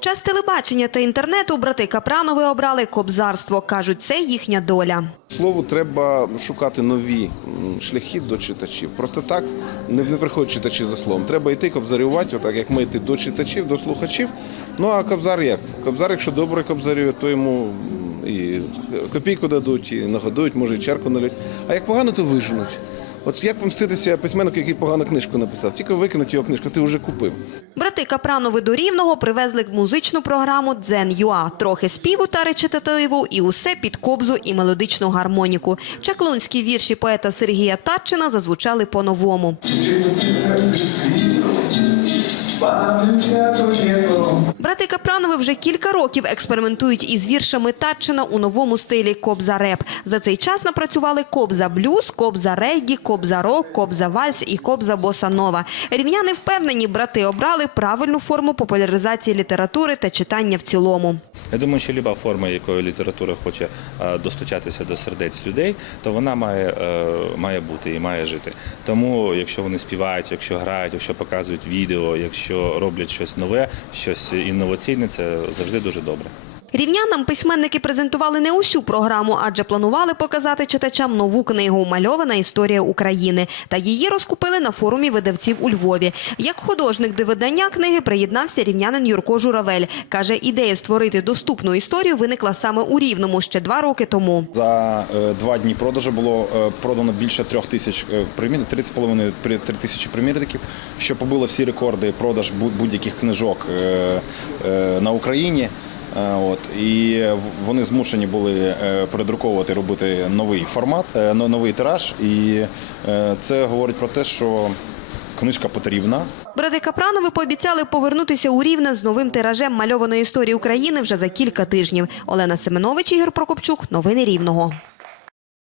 час телебачення та інтернету брати Капранови обрали кобзарство. Кажуть, це їхня доля. Слову, треба шукати нові шляхи до читачів. Просто так не, приходять читачі за словом. Треба йти кобзарювати, отак як ми йти до читачів, до слухачів. Ну а кобзар як? Кобзар, якщо добре кобзарює, то йому і копійку дадуть, і нагодують, може, і чарку налють. А як погано, то виженуть. От як помститися письменнику, який погану книжку написав? Тільки викинуть його книжку, ти вже купив. Брати Капранови до Рівного привезли музичну програму «Дзен ЮА». Трохи співу та речитативу і усе під кобзу і мелодичну гармоніку. Чаклунські вірші поета Сергія Татчина зазвучали по-новому. бавлюся до єдного. Брати Капранови вже кілька років експериментують із віршами Татчина у новому стилі кобза-реп. За цей час напрацювали кобза-блюз, кобза-реггі, кобза-рок, кобза-вальс і кобза-босанова. Рівняни впевнені, брати обрали правильну форму популяризації літератури та читання в цілому. Я думаю, що люба форма, якою література хоче достучатися до сердець людей, то вона має, е, має бути і має жити. Тому, якщо вони співають, якщо грають, якщо показують відео, якщо роблять щось нове, щось інноваційне, це завжди дуже добре. Рівнянам письменники презентували не усю програму, адже планували показати читачам нову книгу «Мальована історія України». Та її розкупили на форумі видавців у Львові. Як художник до видання книги приєднався рівнянин Юрко Журавель. Каже, ідея створити доступну історію виникла саме у Рівному ще два роки тому. За е, два дні продажу було е, продано більше трьох тисяч е, примір, 3,5 при- три тисячі примірників, що побило всі рекорди продаж будь-яких книжок на Україні. Е, От і вони змушені були е, передруковувати, робити новий формат, е, но- новий тираж. І це говорить про те, що книжка потрібна. Брати Капранови пообіцяли повернутися у Рівне з новим тиражем мальованої історії України вже за кілька тижнів. Олена Семенович, Ігор Прокопчук. Новини Рівного.